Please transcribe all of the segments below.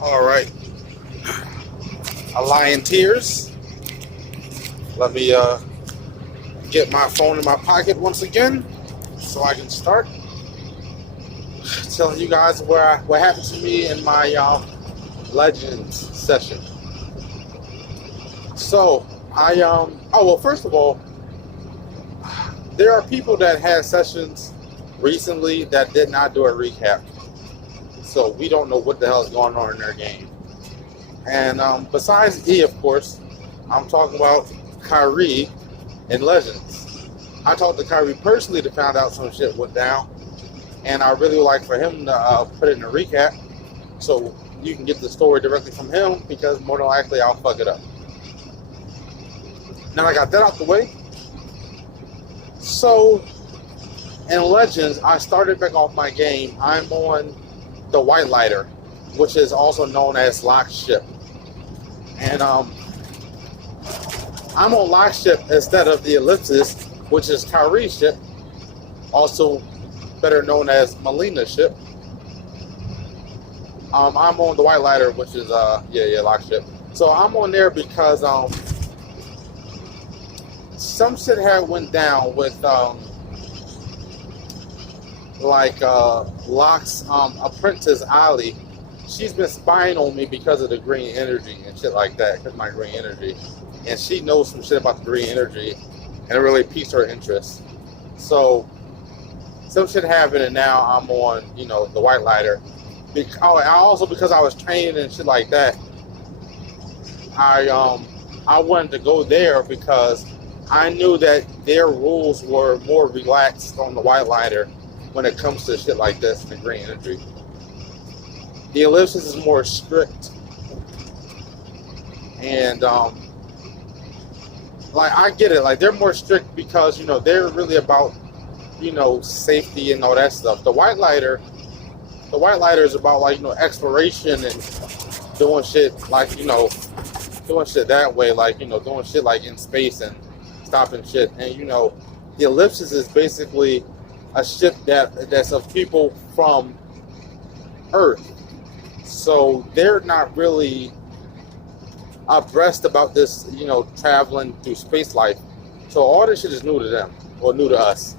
All right, a lion tears. Let me get my phone in my pocket once again, so I can start telling you guys what happened to me in my Legends session. So oh well, first of all, there are people that had sessions recently that did not do a recap, so we don't know what the hell is going on in their game. And besides E, of course, I'm talking about Kyrie in Legends. I talked to Kyrie personally to find out some shit went down, and I really would like for him to put it in a recap so you can get the story directly from him, because more than likely I'll fuck it up. Now I got that out the way. So in Legends, I started back off my game. I'm on the White Lighter, which is also known as Lockship. And I'm on Lockship instead of the Ellipsis, which is Kyrie's ship, also better known as Melina's ship. I'm on the White Lighter, which is Lockship. So I'm on there because some shit had went down with Locke's apprentice Ali. She's been spying on me because of the green energy and shit like that, because of my green energy. And she knows some shit about the green energy, and it really piqued her interest. So some shit happened, and now I'm on, the White Lighter. Because I was training and shit like that, I wanted to go there because I knew that their rules were more relaxed on the White Lighter when it comes to shit like this and the green energy. The Ellipsis is more strict, and I get it. Like, they're more strict because they're really about safety and all that stuff. The White Lighter is about exploration and doing shit doing shit that way, doing shit like in space and stopping shit. And the Ellipsis is basically a ship that's of people from Earth. So they're not really abreast about this, traveling through space life. So all this shit is new to them, or new to us,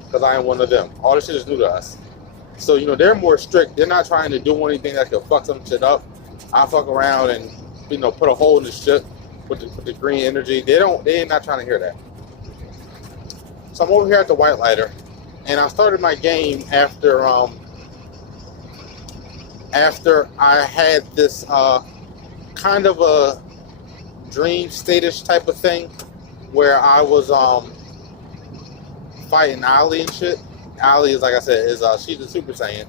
because I am one of them. All this shit is new to us. So, they're more strict. They're not trying to do anything that could fuck some shit up. I fuck around and, put a hole in the shit with the green energy. They're not trying to hear that. So I'm over here at the White Lighter, and I started my game after I had this kind of a dream state-ish type of thing where I was fighting Ali and shit. Ali is, like I said, she's a Super Saiyan.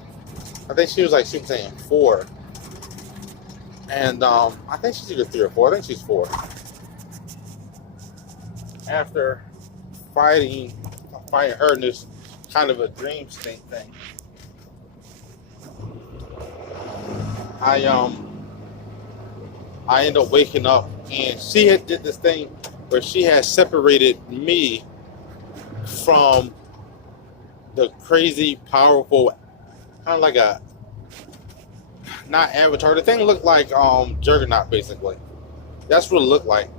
I think she was like Super Saiyan 4. And I think she's either 3 or 4. I think she's 4. After fighting her in this kind of a dream state thing, I ended up waking up, and she had did this thing where she had separated me from the crazy, powerful, kind of like a, not avatar. The thing looked like Juggernaut, basically. That's what it looked like.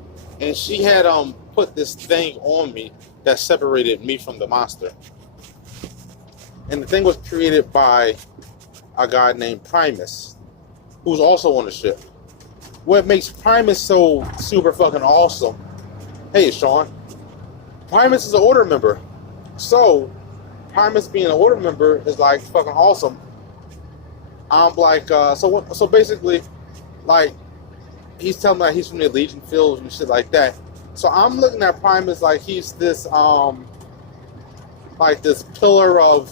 And she had put this thing on me that separated me from the monster. And the thing was created by a guy named Primus, who's also on the ship. What makes Primus so super fucking awesome? Hey, Sean. Primus is an order member. So Primus being an order member is like fucking awesome. I'm like, so basically, like, he's telling me like he's from the Legion Fields and shit like that. So I'm looking at Primus like he's this, like this pillar of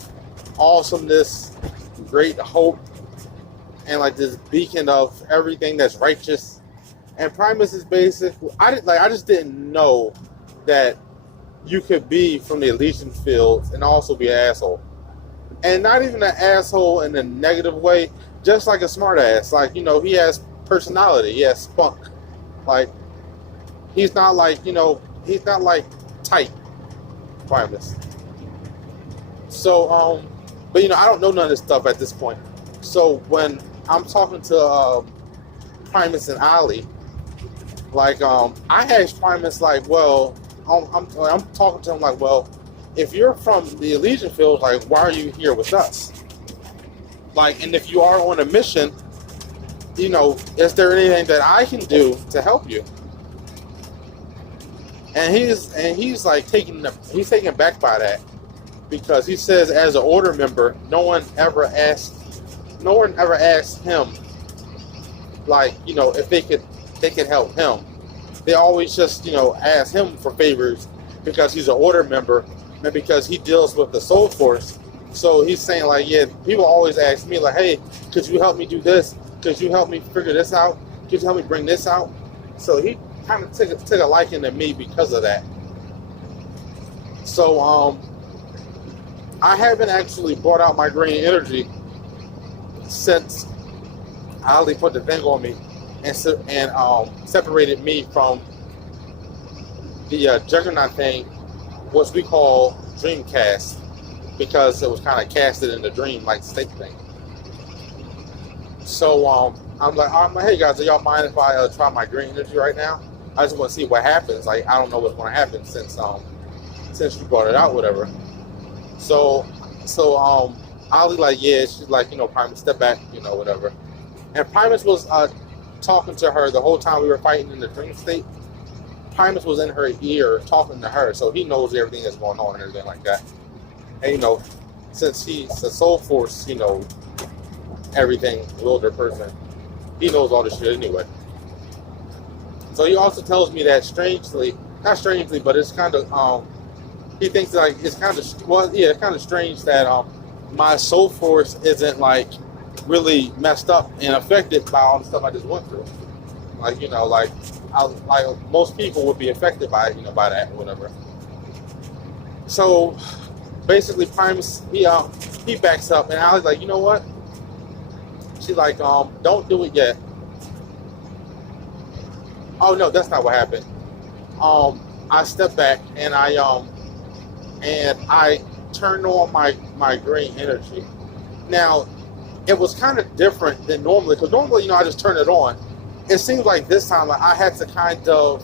awesomeness, great hope, and like this beacon of everything that's righteous. And Primus is basically, I just didn't know that you could be from the Elysian Fields and also be an asshole. And not even an asshole in a negative way, just like a smart ass. Like, he has personality, he has spunk. Like, he's not like, he's not like tight, Primus. So, but I don't know none of this stuff at this point. So when I'm talking to Primus and Ali, like I asked Primus like, well, I'm talking to him like, well, if you're from the Elysian Fields, like, why are you here with us? Like, and if you are on a mission, is there anything that I can do to help you? And he's like he's taken back by that, because he says as an order member, no one ever asked him, like, if they could help him. They always just ask him for favors because he's an order member and because he deals with the soul force. So he's saying like, yeah, people always ask me like, hey, could you help me do this? Could you help me figure this out? Could you help me bring this out? So he kind of took a liking to me because of that. So I haven't actually brought out my green energy since Ali put the thing on me and separated me from the Juggernaut thing, which we call Dreamcast, because it was kind of casted in the dream like state thing. So I'm like, hey guys, do y'all mind if I try my green energy right now? I just want to see what happens. Like, I don't know what's going to happen since you brought it out, whatever. So Ali like, yeah, she's like, Primus, step back, whatever. And Primus was talking to her the whole time we were fighting in the dream state. Primus was in her ear talking to her, so he knows everything that's going on and everything like that. And since he's a soul force, everything wilder person, he knows all this shit anyway. So he also tells me that not strangely, but it's kind of he thinks like it's kind of strange that my soul force isn't like really messed up and affected by all the stuff I just went through. Like, like most people would be affected by it, by that or whatever. So basically Primus, he backs up, and Ali's like, you know what? She's like, don't do it yet. Oh no, that's not what happened. I stepped back and I turned on my green energy. Now, it was kind of different than normally, because normally, I just turn it on. It seems like this time, like, I had to kind of,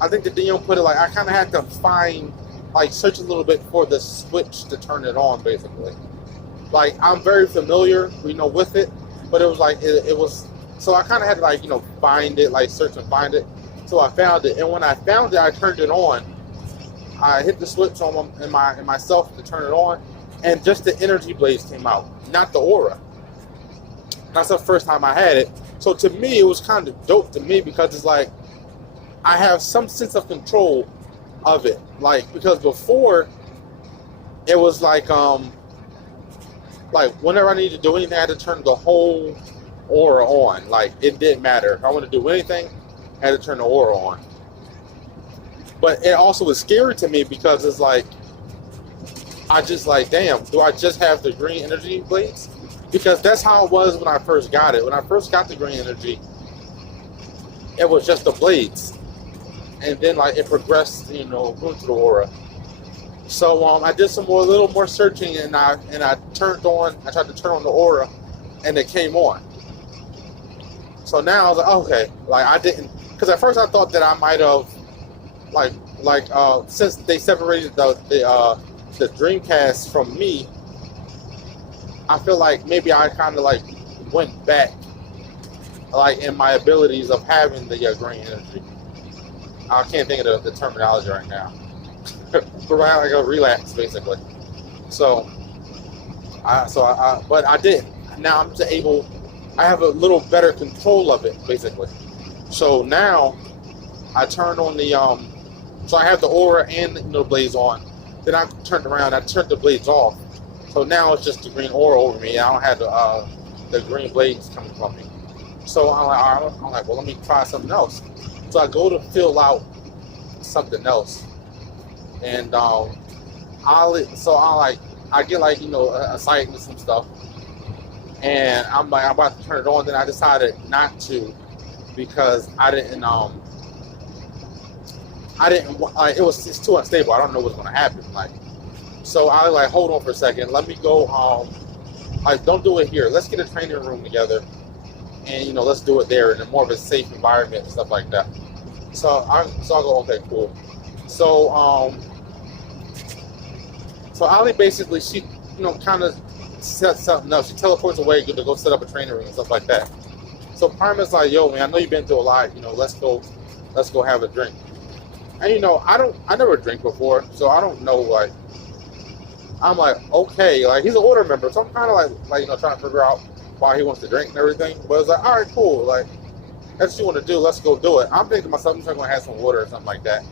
I think the DM put it like, I kind of had to search a little bit for the switch to turn it on, basically. Like, I'm very familiar, with it, but it was like, it was, so I kind of had to, find it, search and find it. So I found it, and when I found it, I turned it on. I hit the switch on in myself to turn it on, and just the energy blades came out, not the aura. That's the first time I had it. So to me, it was kind of dope to me, because it's like, I have some sense of control of it. Like, because before, it was like whenever I needed to do anything, I had to turn the whole aura on. Like, it didn't matter. If I wanted to do anything, I had to turn the aura on. But it also was scary to me, because it's like, I just like, damn, do I just have the green energy blades? Because that's how it was when I first got it. When I first got the green energy, it was just the blades. And then it progressed, grew to the aura. So I did a little more searching, and I tried to turn on the aura, and it came on. So now I was like, okay, I didn't, because at first I thought that I might have, since they separated the Dreamcast from me, I feel like maybe I kind of went back, in my abilities of having the green energy. I can't think of the terminology right now. But right, a relapse, basically. But I didn't. Now I'm just able, I have a little better control of it, basically. So now I turn on the, so I have the aura and the blades on. Then I turned around, I turned the blades off. So now it's just the green aura over me. I don't have the green blades coming from me. So I'm like, well, let me try something else. So I go to fill out something else, and I get a sight and some stuff, and I'm about to turn it on. Then I decided not to, because it's too unstable. I don't know what's going to happen. So I hold on for a second. Let me go Like, don't do it here. Let's get a training room together, and let's do it there in a more of a safe environment and stuff like that. So I go, okay, cool. So Ali basically, she kind of sets something up. She teleports away to go set up a training room and stuff like that. So Primus like, yo man, I know you've been through a lot. Let's go have a drink. And I never drink before, so I don't know. Like, I'm like, okay, like he's an order member, so I'm kind of like trying to figure out why he wants to drink and everything. But it's like, all right, cool. Like, that's what you want to do. Let's go do it. I'm thinking to myself, I'm just going to have some water or something like that.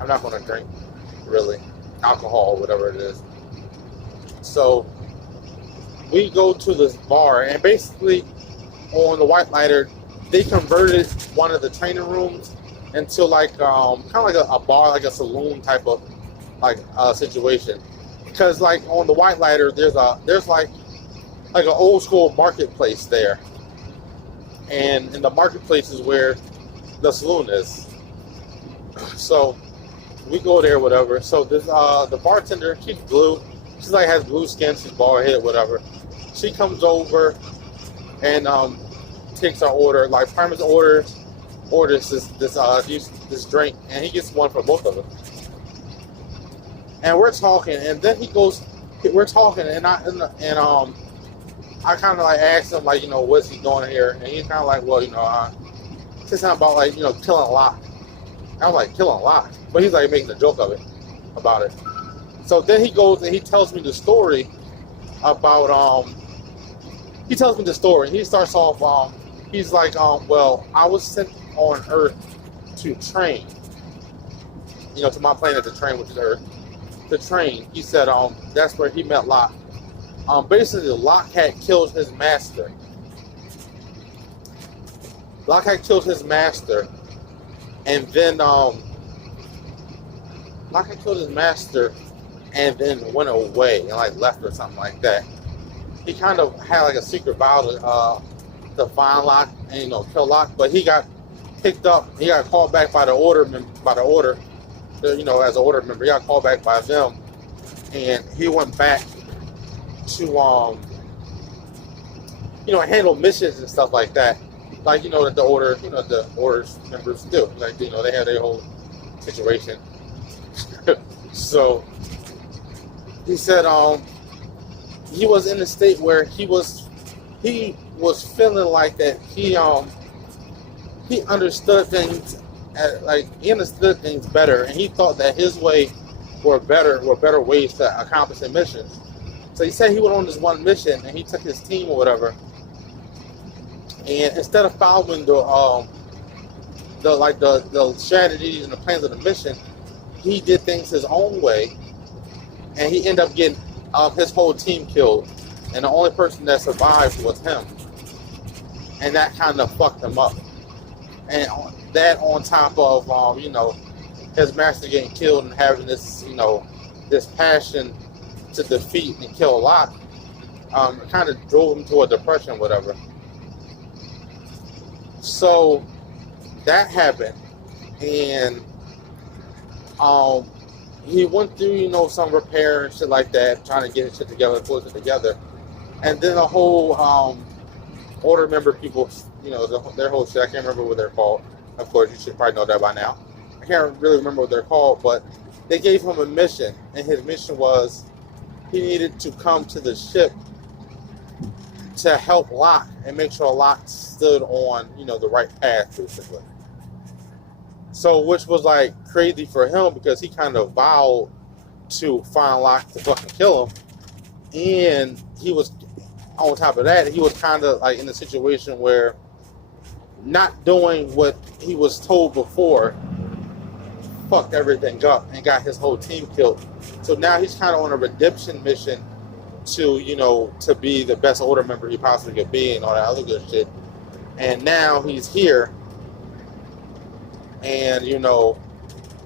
I'm not going to drink, really, alcohol, whatever it is. So we go to this bar, and basically on the White Lighter, they converted one of the training rooms into like kind of like a bar, like a saloon type of like situation. Because like on the White Lighter, there's like an old school marketplace there, and in the marketplace is where the saloon is. So we go there, whatever. So this the bartender, she's blue. She's like has blue skin. She's bald head, whatever. She comes over and takes our order. Like Primus orders this drink, and he gets one for both of us. And we're talking, and then we're talking, and I kind of like asked him like, what's he doing here? And he's kind of like, well, said something about like, killing a lot. I was like, killing a lot, but he's like making a joke of it, about it. So then he goes and he tells me the story about he tells me the story. He starts off he's like well, I was sent on Earth to train, to my planet to train, which is Earth, to train. He said that's where he met Locke. Basically Locke had killed his master. Locke had killed his master, and then Locke had killed his master and then went away and like left or something like that. He kind of had like a secret vow to find Locke and kill Locke, but he got picked up. He got called back by the order, as an order member. He got called back by them, and he went back to handle missions and stuff like that. Like that the order's members do. Like they have their whole situation. So he said he was in a state where he was feeling like that he understood things he understood things better, and he thought that his way were better ways to accomplish the missions. So he said he went on this one mission, and he took his team or whatever, and instead of following the strategies and the plans of the mission, he did things his own way, and he ended up getting his whole team killed, and the only person that survived was him, and that kind of fucked him up. And that on top of his master getting killed and having this this passion to defeat and kill Locke, it kind of drove him to a depression, whatever. So that happened, and he went through some repair and shit like that, trying to get his shit together, put it together, and then the whole order member people, their whole shit. I can't remember what they're called. Of course, you should probably know that by now. I can't really remember what they're called, but they gave him a mission, and his mission was he needed to come to the ship to help Locke and make sure Locke stood on, the right path, basically. So, which was like crazy for him because he kind of vowed to find Locke to fucking kill him, and he was on top of that, he was kind of like in a situation where not doing what he was told before fucked everything up and got his whole team killed. So now he's kind of on a redemption mission to, to be the best order member he possibly could be and all that other good shit. And now he's here, and,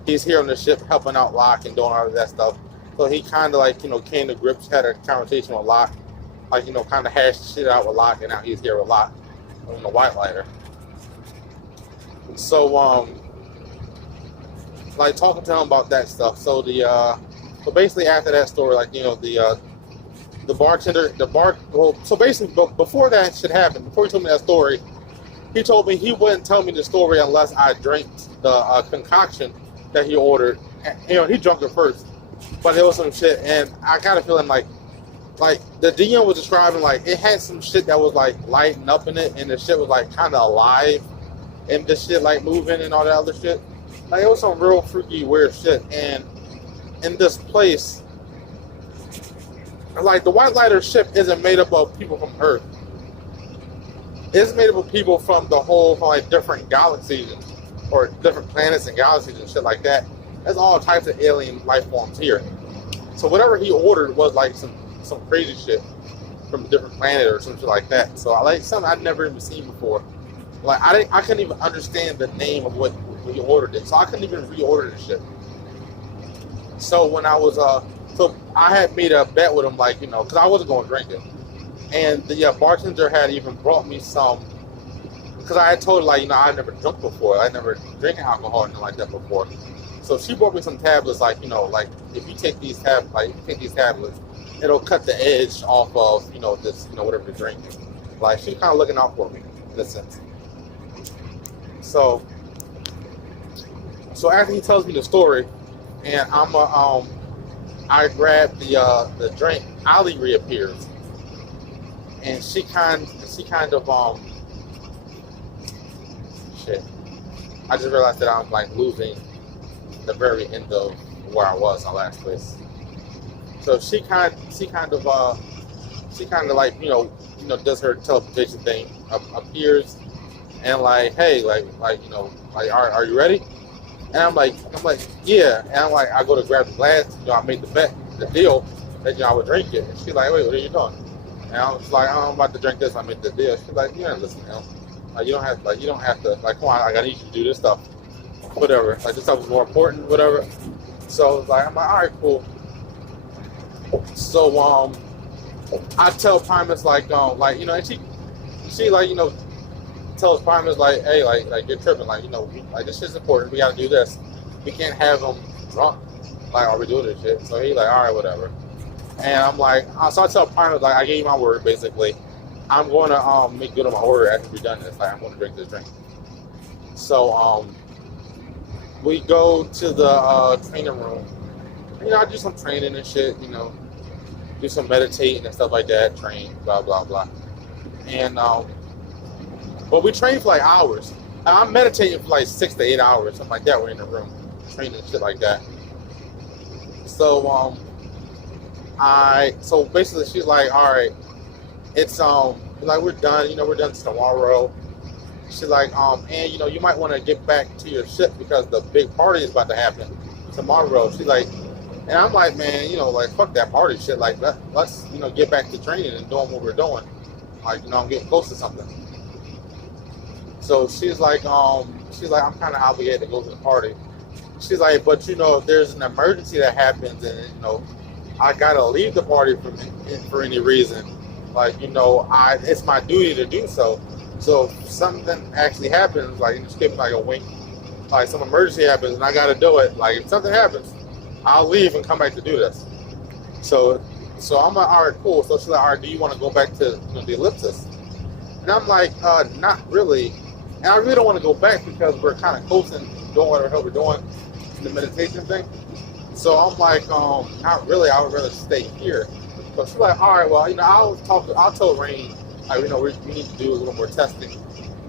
he's here on the ship helping out Locke and doing all of that stuff. So he kind of like, came to grips, had a conversation with Locke, like, kind of hashed shit out with Locke, and now he's here with Locke on the White Lighter. So, like, talking to him about that stuff. So so basically after that story, like, the Well, so basically, before that shit happened, before he told me that story, he told me he wouldn't tell me the story unless I drank the concoction that he ordered. And, he drank it first, but there was some shit, and I got a feeling like the DM was describing, like it had some shit that was like lighting up in it, and the shit was like kind of alive, and the shit like moving and all that other shit. Like it was some real freaky, weird shit. And in this place, like the White Lighter ship isn't made up of people from Earth. It's made up of people from the whole, from like different galaxies or different planets and galaxies and shit like that. There's all types of alien life forms here. So whatever he ordered was like some crazy shit from a different planet or some shit like that. So I like something I'd never even seen before. Like I couldn't even understand the name of what he ordered it. So I couldn't even reorder the shit. So when I was so I had made a bet with him, like, because I wasn't going to drink it. And the bartender had even brought me some, because I had told her, like, I'd never drunk before. I'd never drank alcohol or anything like that before. So she brought me some tablets, like, like if you take these tablets, it'll cut the edge off of, this, whatever you're drinking. Like, she's kind of looking out for me, in a sense. So after he tells me the story, and I grab the drink, Ali reappears. And she kind of shit. I just realized that I'm like losing the very end of where I was in the last place. So she kind of like does her teleportation thing, appears, and like, hey, like are you ready? And I'm like yeah. And I'm like, I go to grab the glass. I made the deal that I would drink it. And she's like, wait, what are you doing? And I was like, I'm about to drink this. I made the deal. She's like, you ain't listening, like, you don't have to, like, come on, like, I need you to do this stuff, whatever. Like, this stuff is more important, whatever. So like, I'm like, all right, cool. So I tell Primus, like, and she like, tells Primus, like, hey, like you're tripping, like, like this shit's important. We gotta do this. We can't have him drunk. Like, are we doing this shit? So he's like, all right, whatever. And I'm like, so I tell Primus, like, I gave you my word, basically. I'm going to make good on my order after we're done this. Like, I'm going to drink this drink. So we go to the training room. I do some training and shit, do some meditating and stuff like that, train, blah, blah, blah. And, but we train for like hours. I'm meditating for like 6 to 8 hours, something like that. We're in the room, training and shit like that. So, so basically she's like, all right, it's, like, we're done, we're done tomorrow. She's like, and, you might want to get back to your ship because the big party is about to happen tomorrow. She's like, and I'm like, man, like, fuck that party shit. Like, let's, get back to training and doing what we're doing. Like, I'm getting close to something. So she's like, I'm kind of obligated to go to the party. She's like, but, if there's an emergency that happens and, I gotta leave the party for any reason, like, it's my duty to do so. So if something actually happens, like, just give me like a wink, like some emergency happens and I gotta do it. Like, if something happens, I'll leave and come back to do this. So I'm like, all right, cool. So she's like, all right, do you want to go back to the ellipsis? And I'm like, not really. And I really don't want to go back because we're kind of close and doing whatever the hell we're doing in the meditation thing. So I'm like, not really. I would rather stay here. So she's like, all right, well, I'll tell Rain, like, we need to do a little more testing.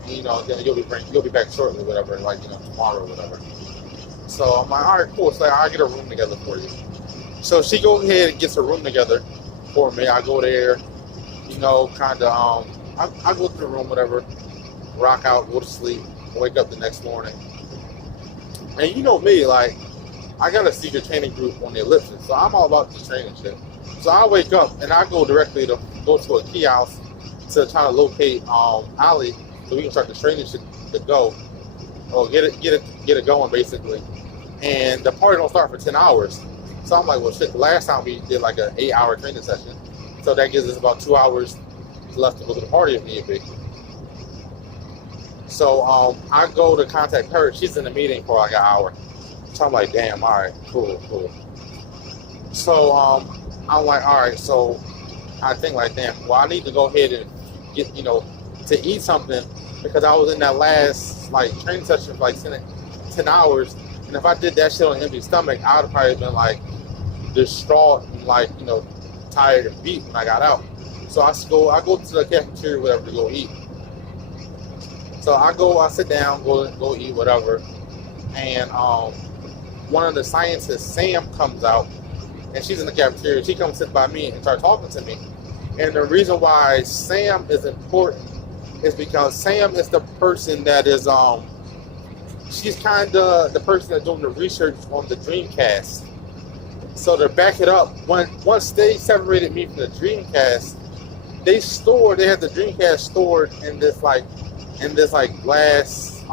And, then you'll be back shortly, whatever, like, tomorrow or whatever. So I'm like, all right, cool. So I'll get a room together for you. So she goes ahead and gets a room together for me. I go there, kind of, I go to the room, whatever, rock out, go to sleep, wake up the next morning. And me, like, I got a secret training group on the ellipsis, so I'm all about this training shit. So I wake up and I go directly to go to a kiosk to try to locate Ali so we can start the training shit to go, or get it going basically. And the party don't start for 10 hours. So I'm like, well, shit. The last time we did like an 8-hour training session, so that gives us about 2 hours left to go to the party if need be. So I go to contact her. She's in the meeting for like an hour. So I'm like, damn, all right, cool. So I'm like, all right, so I think like, damn, well, I need to go ahead and get, to eat something because I was in that last like training session for like 10 hours. And if I did that shit on an empty stomach, I would have probably been like distraught and like, tired and beat when I got out. So I go to the cafeteria, whatever, to go eat. So I sit down, go eat, whatever. And one of the scientists, Sam, comes out, and she's in the cafeteria. She comes sit by me and start talking to me. And the reason why Sam is important is because Sam is the person that is she's kind of the person that's doing the research on the Dreamcast. So to back it up, once they separated me from the Dreamcast, they had the Dreamcast stored in this glass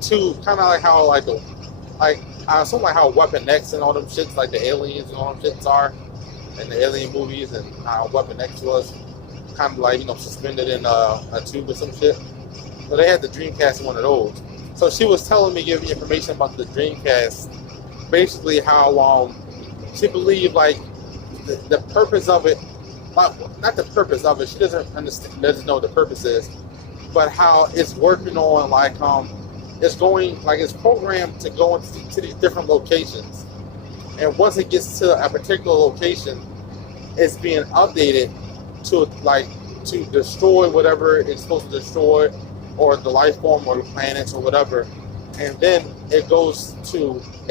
tube, kind of like how I assume like how Weapon X and all them shits, like the aliens and all them shits are in the alien movies, and how Weapon X was kind of like suspended in a tube or some shit. So they had the Dreamcast in one of those. So she was telling me, giving me information about the Dreamcast, basically how she believed like the purpose of it, not the purpose of it, she doesn't know what the purpose is, but how it's working on like it's programmed to go into these different locations, and once it gets to a particular location, it's being updated to destroy whatever it's supposed to destroy, or the life form or the planets or whatever, and then it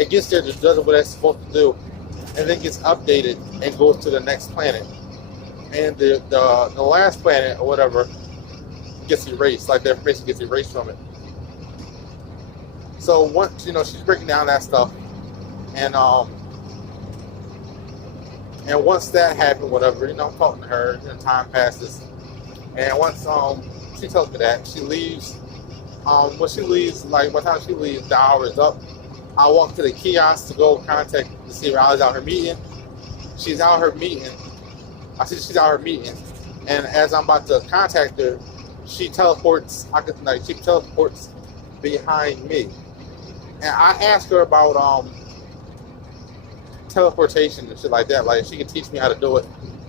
gets there, just does what it's supposed to do, and then gets updated and goes to the next planet, and the last planet or whatever gets erased, like the information gets erased from it. So once she's breaking down that stuff, and once that happened, whatever, I'm talking to her, time passes, and once she tells me that she leaves, when she leaves, like by the time she leaves, the hour is up. I walk to the kiosk to go contact to see if Allie's out her meeting. She's out her meeting. I see she's out her meeting, and as I'm about to contact her, she teleports. She teleports behind me, and I ask her about teleportation and shit like that. Like she can teach me how to do it,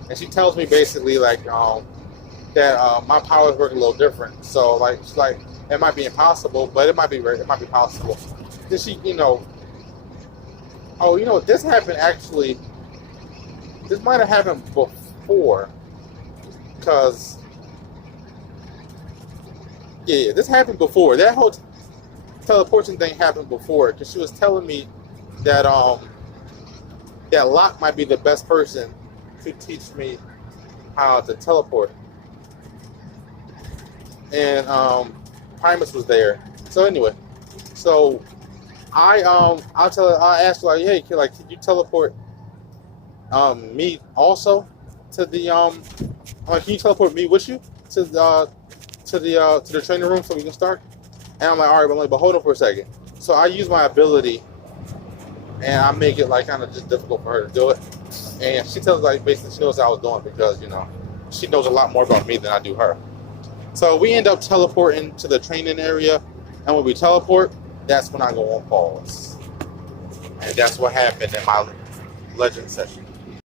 and she tells me basically like that my powers work a little different. So like she's like, it might be impossible, but it might be possible. Then she, this happened actually. This might have happened before, because this happened before. That whole teleportation thing happened before, because she was telling me that that Locke might be the best person to teach me how to teleport, and Primus was there. So anyway, so I asked her like, hey, can you teleport me also to the can you teleport me with you to the training room so we can start? And I'm like, all right, but hold on for a second. So I use my ability, and I make it like kind of just difficult for her to do it. And she tells basically she knows what I was doing, because she knows a lot more about me than I do her. So we end up teleporting to the training area, and when we teleport, that's when I go on pause. And that's what happened in my legend session.